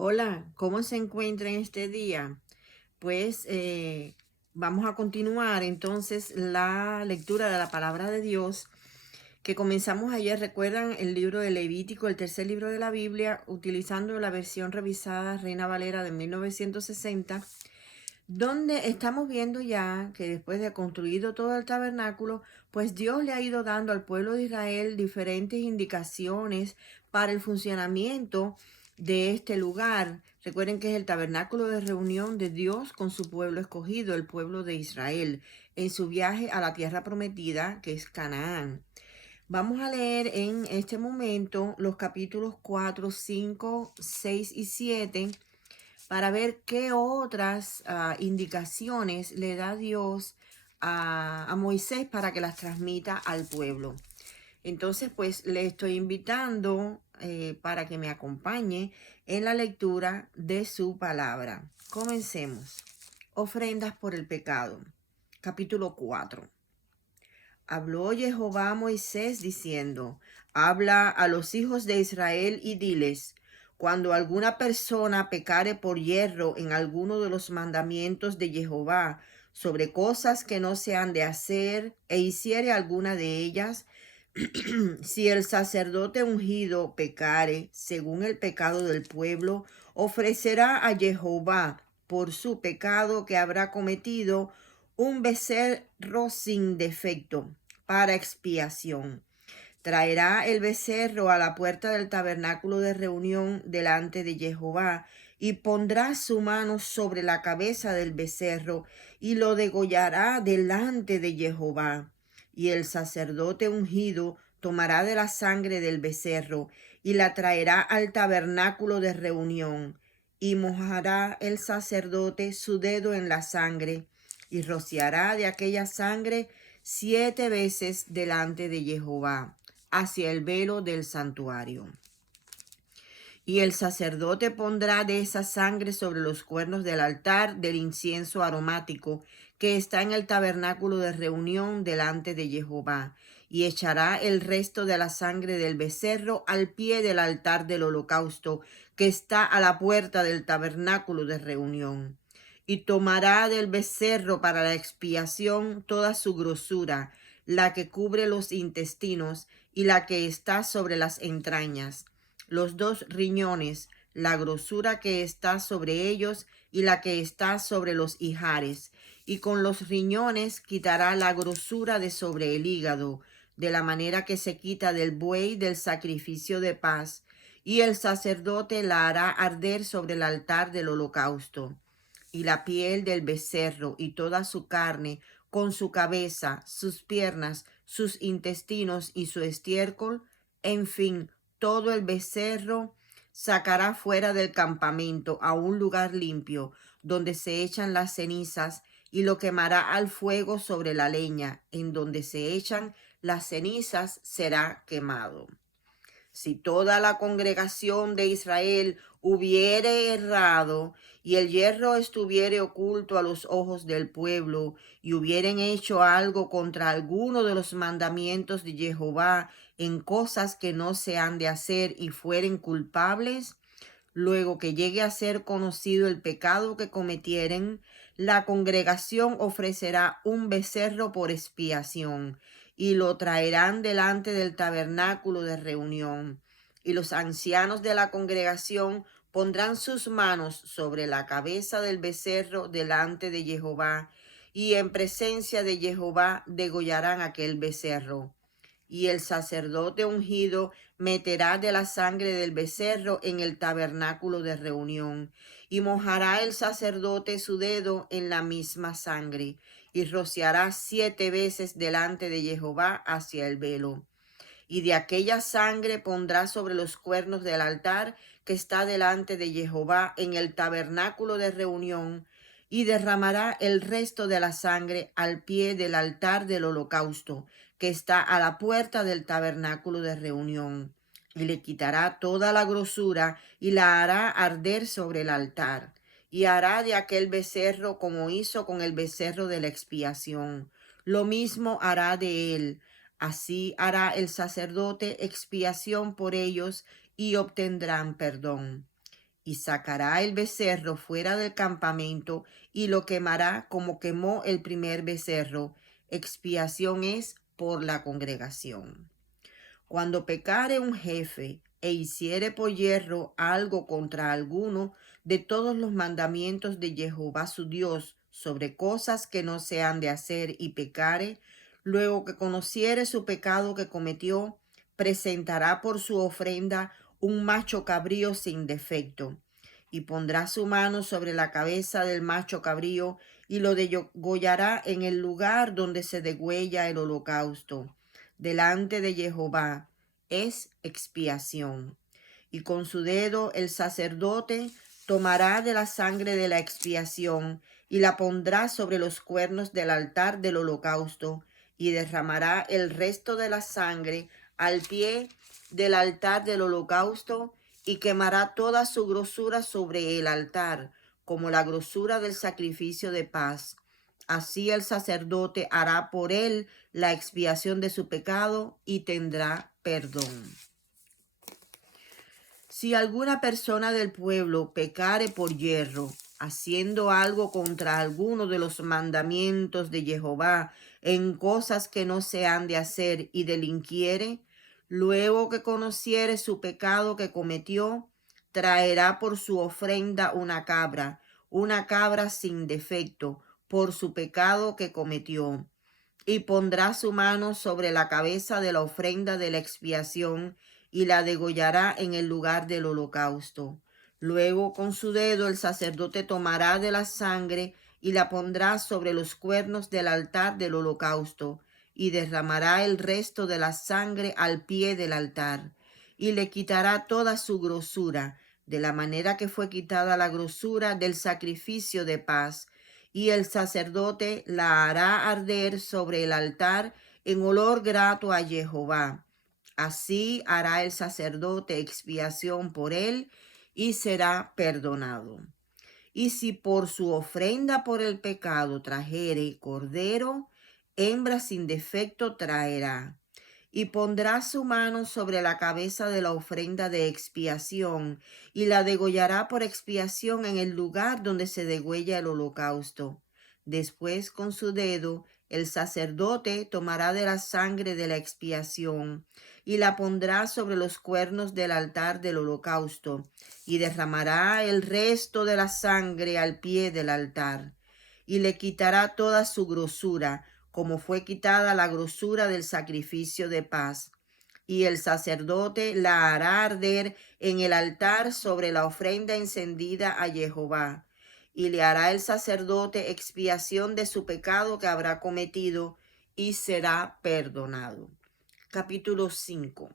Hola, ¿cómo se encuentra en este día? Pues vamos a continuar entonces la lectura de la palabra de Dios que comenzamos ayer. ¿Recuerdan el libro de Levítico, el tercer libro de la Biblia, utilizando la versión revisada Reina Valera de 1960? Donde estamos viendo ya que después de construido todo el tabernáculo, pues Dios le ha ido dando al pueblo de Israel diferentes indicaciones para el funcionamiento de este lugar. Recuerden que es el tabernáculo de reunión de Dios con su pueblo escogido, el pueblo de Israel, en su viaje a la tierra prometida, que es Canaán. Vamos a leer en este momento los capítulos 4, 5, 6 y 7 para ver qué otras indicaciones le da Dios a Moisés para que las transmita al pueblo. Entonces, pues le estoy invitando para que me acompañe en la lectura de su palabra. Comencemos. Ofrendas por el pecado. Capítulo 4. Habló Jehová a Moisés diciendo: Habla a los hijos de Israel y diles: cuando alguna persona pecare por yerro en alguno de los mandamientos de Jehová sobre cosas que no se han de hacer, e hiciere alguna de ellas, si el sacerdote ungido pecare según el pecado del pueblo, ofrecerá a Jehová por su pecado que habrá cometido un becerro sin defecto para expiación. Traerá el becerro a la puerta del tabernáculo de reunión delante de Jehová, y pondrá su mano sobre la cabeza del becerro, y lo degollará delante de Jehová. Y el sacerdote ungido tomará de la sangre del becerro, y la traerá al tabernáculo de reunión, y mojará el sacerdote su dedo en la sangre, y rociará de aquella sangre 7 veces delante de Jehová, hacia el velo del santuario. Y el sacerdote pondrá de esa sangre sobre los cuernos del altar del incienso aromático que está en el tabernáculo de reunión delante de Jehová, y echará el resto de la sangre del becerro al pie del altar del holocausto que está a la puerta del tabernáculo de reunión. Y tomará del becerro para la expiación toda su grosura, la que cubre los intestinos y la que está sobre las entrañas, los 2 riñones, la grosura que está sobre ellos y la que está sobre los ijares, y con los riñones quitará la grosura de sobre el hígado, de la manera que se quita del buey del sacrificio de paz, y el sacerdote la hará arder sobre el altar del holocausto. Y la piel del becerro y toda su carne, con su cabeza, sus piernas, sus intestinos y su estiércol, en fin, todo el becerro sacará fuera del campamento a un lugar limpio, donde se echan las cenizas, y lo quemará al fuego sobre la leña, en donde se echan las cenizas será quemado. Si toda la congregación de Israel hubiere errado, y el yerro estuviere oculto a los ojos del pueblo, y hubieren hecho algo contra alguno de los mandamientos de Jehová en cosas que no se han de hacer, y fueren culpables, luego que llegue a ser conocido el pecado que cometieren, la congregación ofrecerá un becerro por expiación, y lo traerán delante del tabernáculo de reunión. Y los ancianos de la congregación pondrán sus manos sobre la cabeza del becerro delante de Jehová, y en presencia de Jehová degollarán aquel becerro. Y el sacerdote ungido meterá de la sangre del becerro en el tabernáculo de reunión, y mojará el sacerdote su dedo en la misma sangre, y rociará 7 veces delante de Jehová hacia el velo. Y de aquella sangre pondrá sobre los cuernos del altar que está delante de Jehová en el tabernáculo de reunión, y derramará el resto de la sangre al pie del altar del holocausto, que está a la puerta del tabernáculo de reunión. Y le quitará toda la grosura y la hará arder sobre el altar. Y hará de aquel becerro como hizo con el becerro de la expiación. Lo mismo hará de él. Así hará el sacerdote expiación por ellos, y obtendrán perdón. y sacará el becerro fuera del campamento y lo quemará como quemó el primer becerro. Expiación es por la congregación. Cuando pecare un jefe e hiciere por yerro algo contra alguno de todos los mandamientos de Jehová su Dios sobre cosas que no se han de hacer y pecare, luego que conociere su pecado que cometió, presentará por su ofrenda un macho cabrío sin defecto, y pondrá su mano sobre la cabeza del macho cabrío y lo degollará en el lugar donde se degüella el holocausto delante de Jehová. Es expiación. Y con su dedo el sacerdote tomará de la sangre de la expiación y la pondrá sobre los cuernos del altar del holocausto y derramará el resto de la sangre al pie del altar del holocausto y quemará toda su grosura sobre el altar, como la grosura del sacrificio de paz. Así el sacerdote hará por él la expiación de su pecado y tendrá perdón. Si alguna persona del pueblo pecare por yerro, haciendo algo contra alguno de los mandamientos de Jehová en cosas que no se han de hacer y delinquiere, luego que conociere su pecado que cometió, traerá por su ofrenda una cabra sin defecto, por su pecado que cometió, y pondrá su mano sobre la cabeza de la ofrenda de la expiación y la degollará en el lugar del holocausto. Luego con su dedo el sacerdote tomará de la sangre y la pondrá sobre los cuernos del altar del holocausto, y derramará el resto de la sangre al pie del altar, y le quitará toda su grosura, de la manera que fue quitada la grosura del sacrificio de paz, y el sacerdote la hará arder sobre el altar en olor grato a Jehová. Así hará el sacerdote expiación por él y será perdonado. Y si por su ofrenda por el pecado trajere cordero, hembra sin defecto traerá. Y pondrá su mano sobre la cabeza de la ofrenda de expiación, y la degollará por expiación en el lugar donde se degüella el holocausto. Después con su dedo el sacerdote tomará de la sangre de la expiación, y la pondrá sobre los cuernos del altar del holocausto, y derramará el resto de la sangre al pie del altar, y le quitará toda su grosura, como fue quitada la grosura del sacrificio de paz. Y el sacerdote la hará arder en el altar sobre la ofrenda encendida a Jehová. Y le hará el sacerdote expiación de su pecado que habrá cometido, y será perdonado. Capítulo 5.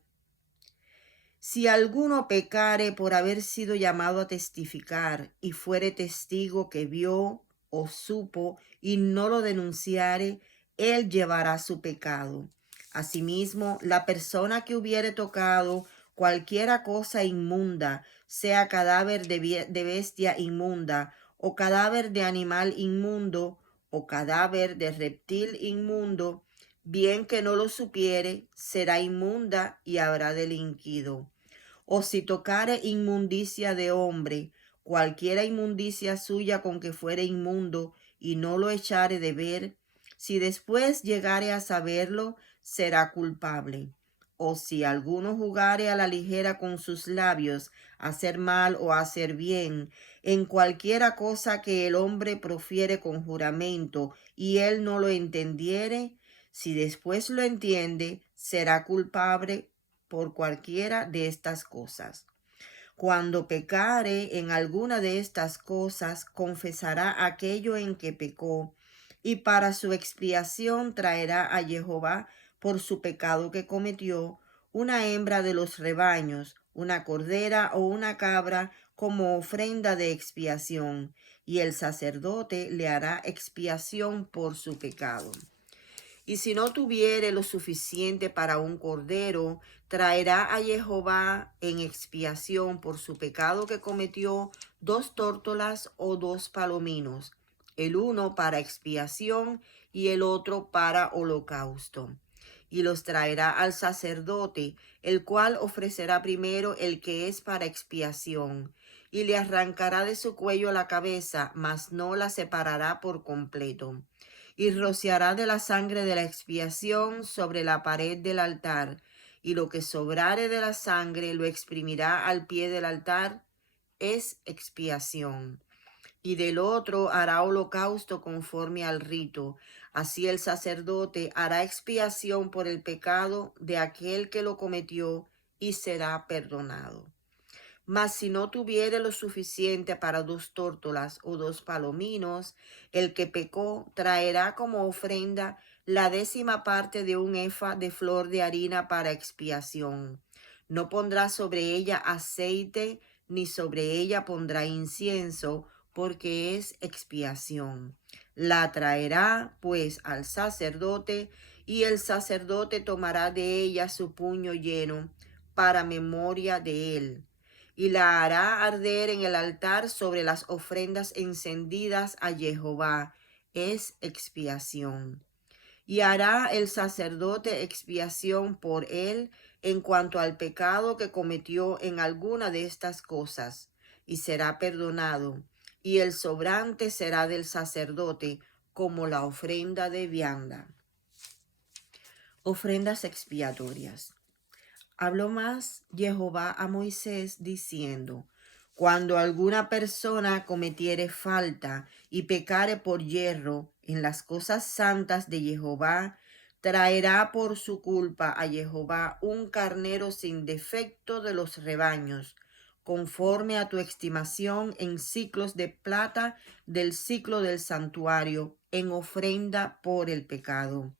Si alguno pecare por haber sido llamado a testificar y fuere testigo que vio o supo y no lo denunciare, él llevará su pecado. Asimismo, la persona que hubiere tocado cualquiera cosa inmunda, sea cadáver de bestia inmunda, o cadáver de animal inmundo, o cadáver de reptil inmundo, bien que no lo supiere, será inmunda y habrá delinquido. O si tocare inmundicia de hombre, cualquiera inmundicia suya con que fuere inmundo, y no lo echare de ver, si después llegare a saberlo, será culpable. O si alguno jugare a la ligera con sus labios, a hacer mal o a hacer bien, en cualquiera cosa que el hombre profiere con juramento, y él no lo entendiere, si después lo entiende, será culpable por cualquiera de estas cosas. Cuando pecare en alguna de estas cosas, confesará aquello en que pecó, y para su expiación traerá a Jehová por su pecado que cometió una hembra de los rebaños, una cordera o una cabra como ofrenda de expiación, y el sacerdote le hará expiación por su pecado. Y si no tuviere lo suficiente para un cordero, traerá a Jehová en expiación por su pecado que cometió 2 tórtolas o 2 palominos, el uno para expiación y el otro para holocausto. y los traerá al sacerdote, el cual ofrecerá primero el que es para expiación, y le arrancará de su cuello la cabeza, mas no la separará por completo. Y rociará de la sangre de la expiación sobre la pared del altar, y lo que sobrare de la sangre lo exprimirá al pie del altar, es expiación. Y del otro hará holocausto conforme al rito. Así el sacerdote hará expiación por el pecado de aquel que lo cometió y será perdonado. Mas si no tuviere lo suficiente para 2 tórtolas o 2 palominos, el que pecó traerá como ofrenda la 10ª parte de un efa de flor de harina para expiación. No pondrá sobre ella aceite, ni sobre ella pondrá incienso, porque es expiación. La traerá, pues, al sacerdote, y el sacerdote tomará de ella su puño lleno, para memoria de él, y la hará arder en el altar sobre las ofrendas encendidas a Jehová. Es expiación. Y hará el sacerdote expiación por él en cuanto al pecado que cometió en alguna de estas cosas, y será perdonado, y el sobrante será del sacerdote como la ofrenda de vianda. Ofrendas expiatorias. Habló más Jehová a Moisés diciendo: Cuando alguna persona cometiere falta y pecare por yerro en las cosas santas de Jehová, traerá por su culpa a Jehová un carnero sin defecto de los rebaños, conforme a tu estimación en siclos de plata del siclo del santuario, en ofrenda por el pecado.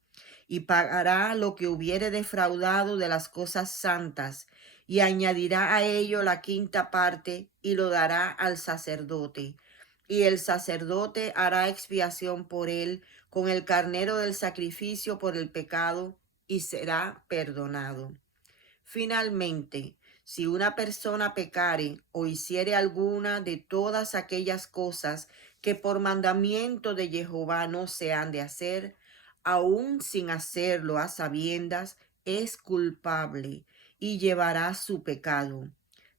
Y pagará lo que hubiere defraudado de las cosas santas, y añadirá a ello la 5ª parte, y lo dará al sacerdote. Y el sacerdote hará expiación por él con el carnero del sacrificio por el pecado, y será perdonado. Finalmente, si una persona pecare o hiciere alguna de todas aquellas cosas que por mandamiento de Jehová no se han de hacer, aun sin hacerlo a sabiendas, es culpable y llevará su pecado.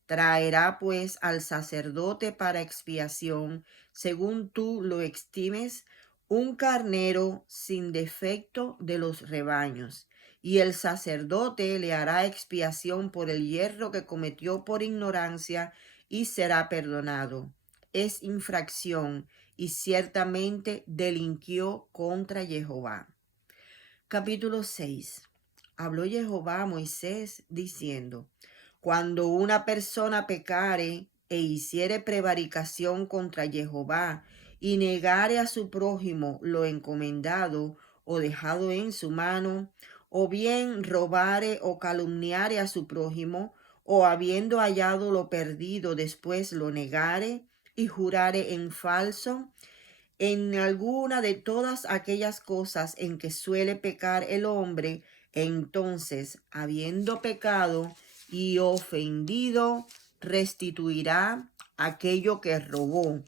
Traerá pues al sacerdote para expiación, según tú lo estimes, un carnero sin defecto de los rebaños, y el sacerdote le hará expiación por el yerro que cometió por ignorancia, y será perdonado. Es infracción, y ciertamente delinquió contra Jehová. Capítulo 6. Habló Jehová a Moisés diciendo: Cuando una persona pecare e hiciere prevaricación contra Jehová, y negare a su prójimo lo encomendado o dejado en su mano, o bien robare o calumniare a su prójimo, o habiendo hallado lo perdido después lo negare y jurare en falso, en alguna de todas aquellas cosas en que suele pecar el hombre, entonces, habiendo pecado y ofendido, restituirá aquello que robó,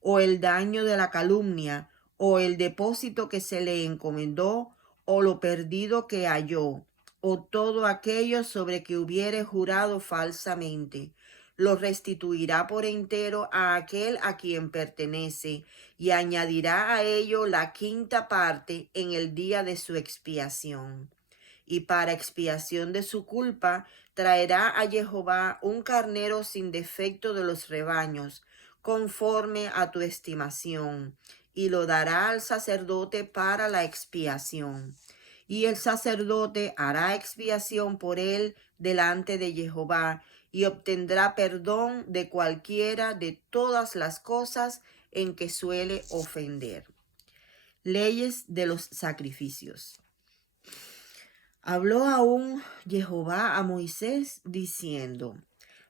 o el daño de la calumnia, o el depósito que se le encomendó, o lo perdido que halló, o todo aquello sobre que hubiere jurado falsamente. Lo restituirá por entero a aquel a quien pertenece, y añadirá a ello la 5ª parte en el día de su expiación. Y para expiación de su culpa traerá a Jehová un carnero sin defecto de los rebaños, conforme a tu estimación, y lo dará al sacerdote para la expiación. Y el sacerdote hará expiación por él delante de Jehová, y obtendrá perdón de cualquiera de todas las cosas en que suele ofender. Leyes de los sacrificios. Habló aún Jehová a Moisés diciendo: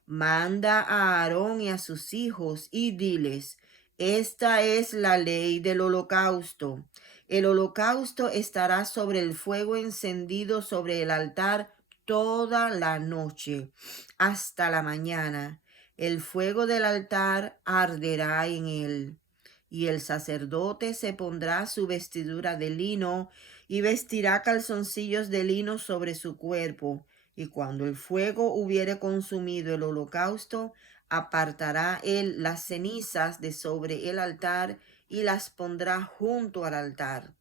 Manda a Aarón y a sus hijos y diles: Esta es la ley del holocausto. El holocausto estará sobre el fuego encendido sobre el altar toda la noche hasta la mañana. El fuego del altar arderá en él. Y el sacerdote se pondrá su vestidura de lino y vestirá calzoncillos de lino sobre su cuerpo, y cuando el fuego hubiere consumido el holocausto, apartará él las cenizas de sobre el altar y las pondrá junto al altar.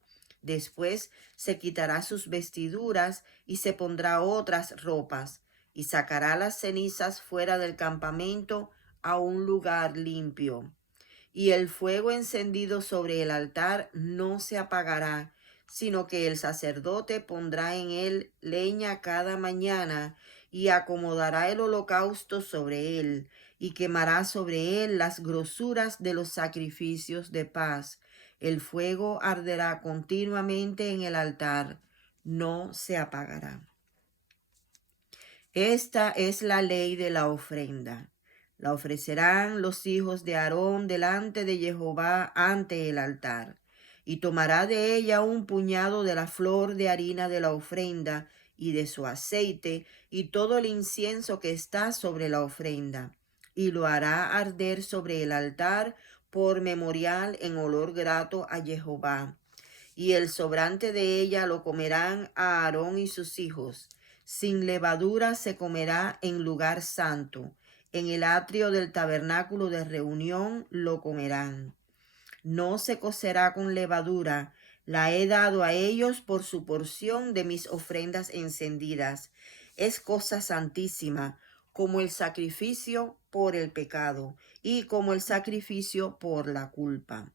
Después se quitará sus vestiduras y se pondrá otras ropas, y sacará las cenizas fuera del campamento a un lugar limpio. Y el fuego encendido sobre el altar no se apagará, sino que el sacerdote pondrá en él leña cada mañana y acomodará el holocausto sobre él y quemará sobre él las grosuras de los sacrificios de paz. El fuego arderá continuamente en el altar, no se apagará. Esta es la ley de la ofrenda. La ofrecerán los hijos de Aarón delante de Jehová ante el altar. Y tomará de ella un puñado de la flor de harina de la ofrenda y de su aceite y todo el incienso que está sobre la ofrenda. Y lo hará arder sobre el altar por memorial en olor grato a Jehová. Y el sobrante de ella lo comerán a Aarón y sus hijos. Sin levadura se comerá en lugar santo. En el atrio del tabernáculo de reunión lo comerán. No se cocerá con levadura. La he dado a ellos por su porción de mis ofrendas encendidas. Es cosa santísima, como el sacrificio por el pecado y como el sacrificio por la culpa.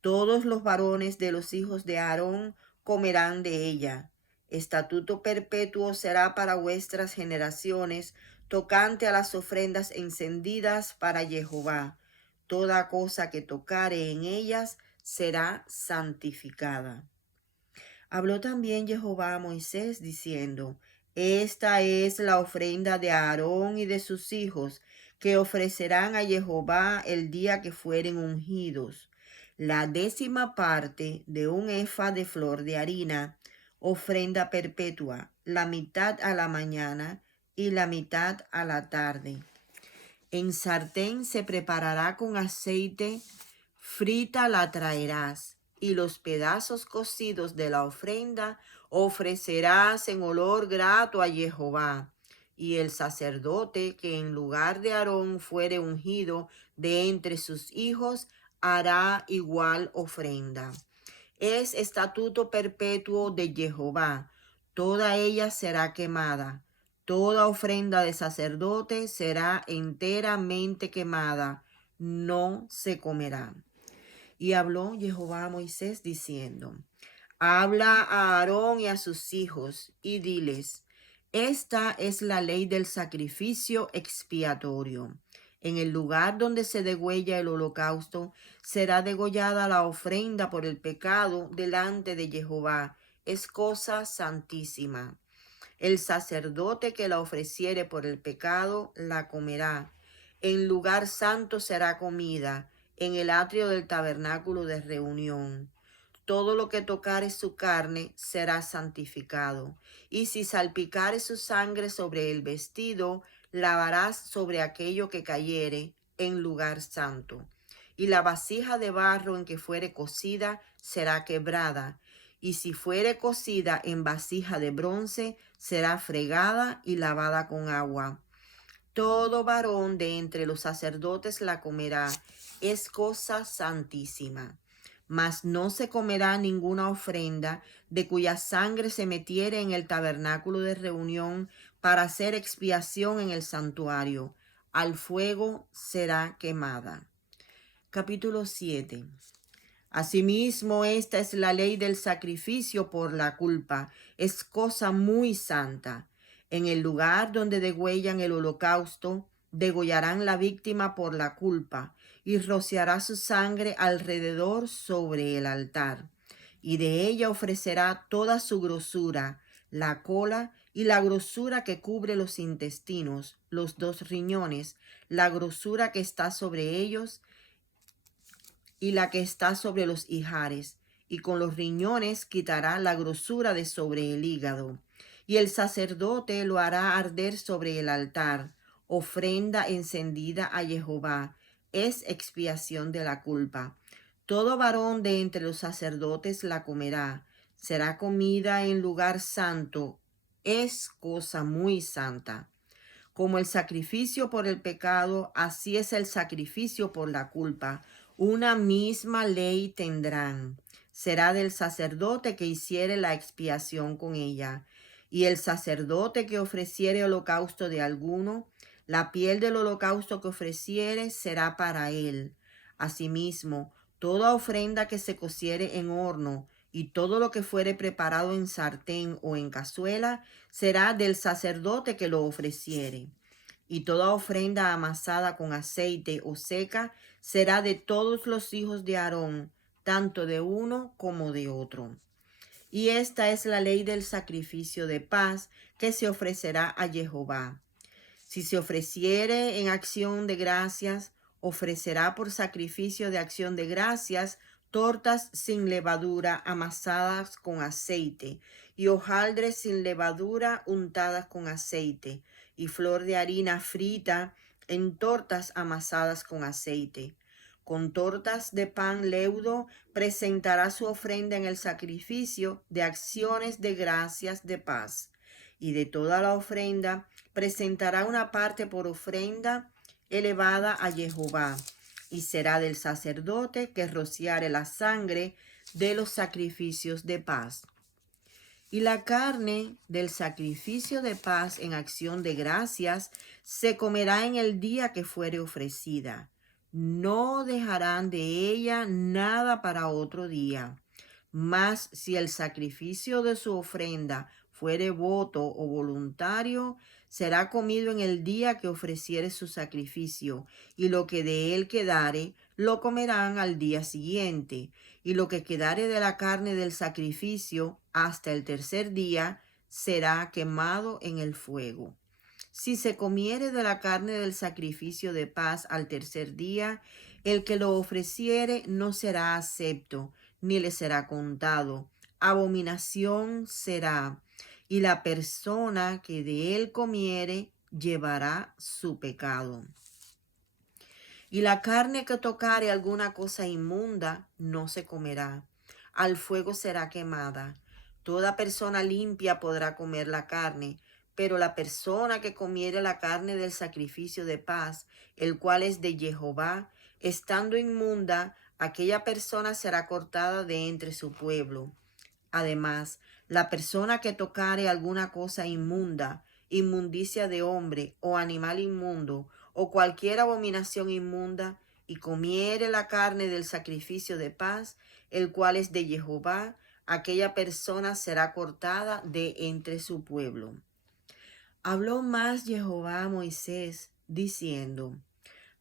Todos los varones de los hijos de Aarón comerán de ella. Estatuto perpetuo será para vuestras generaciones, tocante a las ofrendas encendidas para Jehová. Toda cosa que tocare en ellas será santificada. Habló también Jehová a Moisés diciendo: Esta es la ofrenda de Aarón y de sus hijos, que ofrecerán a Jehová el día que fueren ungidos. La 10ª parte de un efa de flor de harina, ofrenda perpetua, la mitad a la mañana y la mitad a la tarde. En sartén se preparará con aceite, frita la traerás, y los pedazos cocidos de la ofrenda ofrecerás en olor grato a Jehová. Y el sacerdote que en lugar de Aarón fuere ungido de entre sus hijos, hará igual ofrenda. Es estatuto perpetuo de Jehová, toda ella será quemada. Toda ofrenda de sacerdote será enteramente quemada, no se comerá. Y habló Jehová a Moisés diciendo: Habla a Aarón y a sus hijos, y diles: Esta es la ley del sacrificio expiatorio. En el lugar donde se degüella el holocausto, será degollada la ofrenda por el pecado delante de Jehová. Es cosa santísima. El sacerdote que la ofreciere por el pecado, la comerá. En lugar santo será comida, en el atrio del tabernáculo de reunión. Todo lo que tocare su carne será santificado. Y si salpicare su sangre sobre el vestido, lavarás sobre aquello que cayere en lugar santo. Y la vasija de barro en que fuere cocida será quebrada. Y si fuere cocida en vasija de bronce, será fregada y lavada con agua. Todo varón de entre los sacerdotes la comerá, es cosa santísima. Mas no se comerá ninguna ofrenda de cuya sangre se metiere en el tabernáculo de reunión para hacer expiación en el santuario. Al fuego será quemada. Capítulo 7. Asimismo, esta es la ley del sacrificio por la culpa. Es cosa muy santa. En el lugar donde degüellan el holocausto, degollarán la víctima por la culpa, y rociará su sangre alrededor sobre el altar. Y de ella ofrecerá toda su grosura, la cola y la grosura que cubre los intestinos, los 2 riñones, la grosura que está sobre ellos, y la que está sobre los ijares, y con los riñones quitará la grosura de sobre el hígado. Y el sacerdote lo hará arder sobre el altar, ofrenda encendida a Jehová, es expiación de la culpa. Todo varón de entre los sacerdotes la comerá. será comida en lugar santo, es cosa muy santa. Como el sacrificio por el pecado, así es el sacrificio por la culpa. Una misma ley tendrán. Será del sacerdote que hiciere la expiación con ella. Y el sacerdote que ofreciere holocausto de alguno, la piel del holocausto que ofreciere será para él. Asimismo, toda ofrenda que se cociere en horno, y todo lo que fuere preparado en sartén o en cazuela, será del sacerdote que lo ofreciere. Y toda ofrenda amasada con aceite o seca será de todos los hijos de Aarón, tanto de uno como de otro. Y esta es la ley del sacrificio de paz que se ofrecerá a Jehová. Si se ofreciere en acción de gracias, ofrecerá por sacrificio de acción de gracias tortas sin levadura amasadas con aceite, y hojaldres sin levadura untadas con aceite, y flor de harina frita en tortas amasadas con aceite. Con tortas de pan leudo presentará su ofrenda en el sacrificio de acciones de gracias de paz. Y de toda la ofrenda presentará una parte por ofrenda elevada a Jehová, y será del sacerdote que rociare la sangre de los sacrificios de paz. Y la carne del sacrificio de paz en acción de gracias se comerá en el día que fuere ofrecida. No dejarán de ella nada para otro día. Mas si el sacrificio de su ofrenda fuere voto o voluntario, será comido en el día que ofreciere su sacrificio, y lo que de él quedare, lo comerán al día siguiente, y lo que quedare de la carne del sacrificio hasta el tercer día será quemado en el fuego. Si se comiere de la carne del sacrificio de paz al tercer día, el que lo ofreciere no será acepto, ni le será contado. Abominación será, y la persona que de él comiere llevará su pecado. Y la carne que tocare alguna cosa inmunda no se comerá, al fuego será quemada. Toda persona limpia podrá comer la carne, pero la persona que comiere la carne del sacrificio de paz, el cual es de Jehová, estando inmunda, aquella persona será cortada de entre su pueblo. Además, la persona que tocare alguna cosa inmunda, inmundicia de hombre o animal inmundo, o cualquier abominación inmunda, y comiere la carne del sacrificio de paz, el cual es de Jehová, aquella persona será cortada de entre su pueblo. Habló más Jehová a Moisés, diciendo: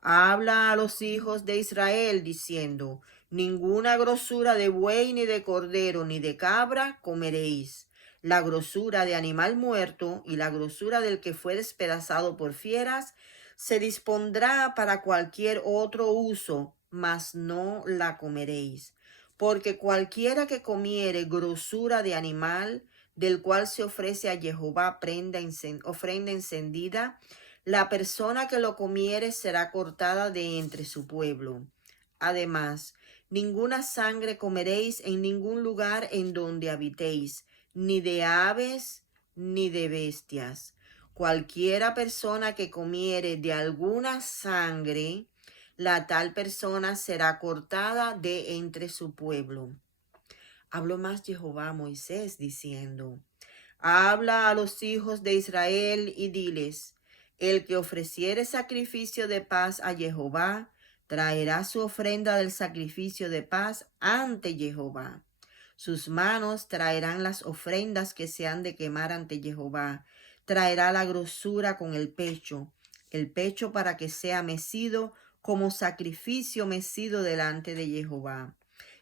Habla a los hijos de Israel, diciendo: Ninguna grosura de buey, ni de cordero, ni de cabra comeréis. La grosura de animal muerto y la grosura del que fue despedazado por fieras se dispondrá para cualquier otro uso, mas no la comeréis. Porque cualquiera que comiere grosura de animal, del cual se ofrece a Jehová ofrenda encendida, la persona que lo comiere será cortada de entre su pueblo. Además, ninguna sangre comeréis en ningún lugar en donde habitéis, ni de aves, ni de bestias. Cualquiera persona que comiere de alguna sangre, la tal persona será cortada de entre su pueblo. Habló más Jehová a Moisés, diciendo: Habla a los hijos de Israel y diles: El que ofreciere sacrificio de paz a Jehová, traerá su ofrenda del sacrificio de paz ante Jehová. Sus manos traerán las ofrendas que se han de quemar ante Jehová. Traerá la grosura con el pecho para que sea mecido como sacrificio mecido delante de Jehová.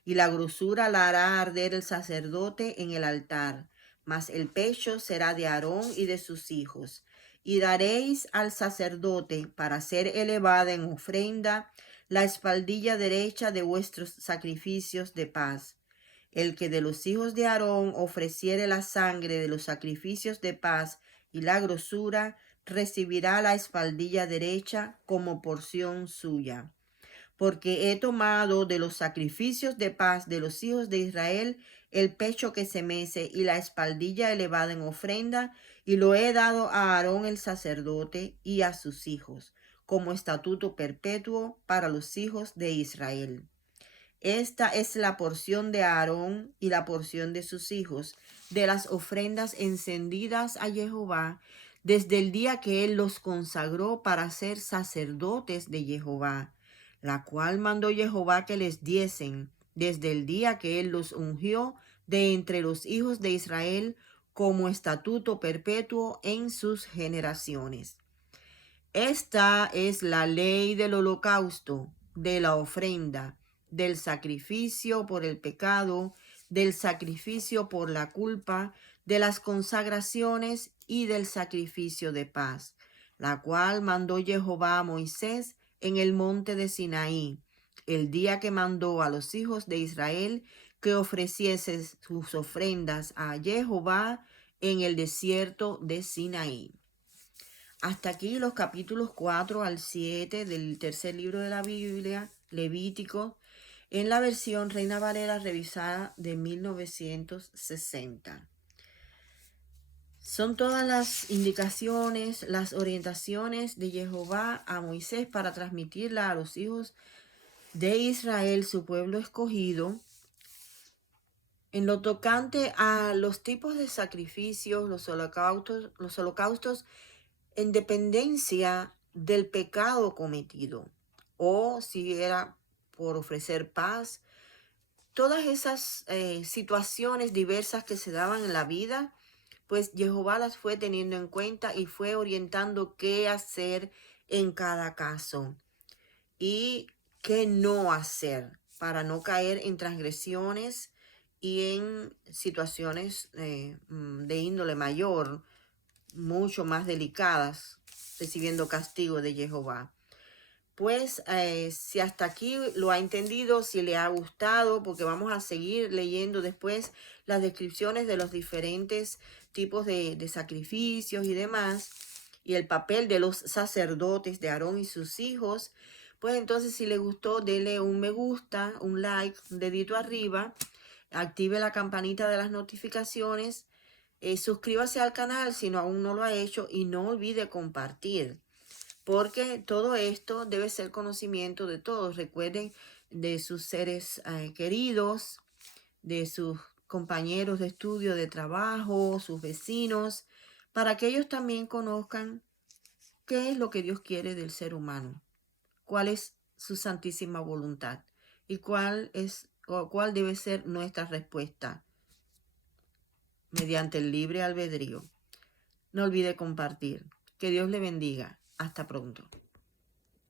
Y la grosura la hará arder el sacerdote en el altar, mas el pecho será de Aarón y de sus hijos. Y daréis al sacerdote para ser elevada en ofrenda la espaldilla derecha de vuestros sacrificios de paz. El que de los hijos de Aarón ofreciere la sangre de los sacrificios de paz y la grosura, recibirá la espaldilla derecha como porción suya. porque he tomado de los sacrificios de paz de los hijos de Israel el pecho que se mece y la espaldilla elevada en ofrenda, y lo he dado a Aarón el sacerdote y a sus hijos, como estatuto perpetuo para los hijos de Israel. Esta es la porción de Aarón y la porción de sus hijos, de las ofrendas encendidas a Jehová, desde el día que él los consagró para ser sacerdotes de Jehová, la cual mandó Jehová que les diesen, desde el día que él los ungió de entre los hijos de Israel, como estatuto perpetuo en sus generaciones. Esta es la ley del holocausto, de la ofrenda, del sacrificio por el pecado, del sacrificio por la culpa, de las consagraciones y del sacrificio de paz, la cual mandó Jehová a Moisés en el monte de Sinaí, el día que mandó a los hijos de Israel que ofreciesen sus ofrendas a Jehová en el desierto de Sinaí. Hasta aquí los capítulos 4 al 7 del tercer libro de la Biblia, Levítico, en la versión Reina Valera revisada de 1960. Son todas las indicaciones, las orientaciones de Jehová a Moisés para transmitirla a los hijos de Israel, su pueblo escogido, en lo tocante a los tipos de sacrificios, los holocaustos en dependencia del pecado cometido, o si era por ofrecer paz. Todas esas situaciones diversas que se daban en la vida, pues Jehová las fue teniendo en cuenta y fue orientando qué hacer en cada caso y qué no hacer para no caer en transgresiones y en situaciones de índole mayor, mucho más delicadas, recibiendo castigo de Jehová. Pues si hasta aquí lo ha entendido, si le ha gustado, porque vamos a seguir leyendo después las descripciones de los diferentes tipos de sacrificios y demás, y el papel de los sacerdotes de Aarón y sus hijos, pues entonces si le gustó, dele un me gusta, un like, un dedito arriba, active la campanita de las notificaciones, suscríbase al canal si aún no lo ha hecho y no olvide compartir, porque todo esto debe ser conocimiento de todos. Recuerden de sus seres queridos, de sus compañeros de estudio, de trabajo, sus vecinos, para que ellos también conozcan qué es lo que Dios quiere del ser humano, cuál es su santísima voluntad y cuál debe ser nuestra respuesta mediante el libre albedrío. No olvide compartir. Que Dios le bendiga. Hasta pronto.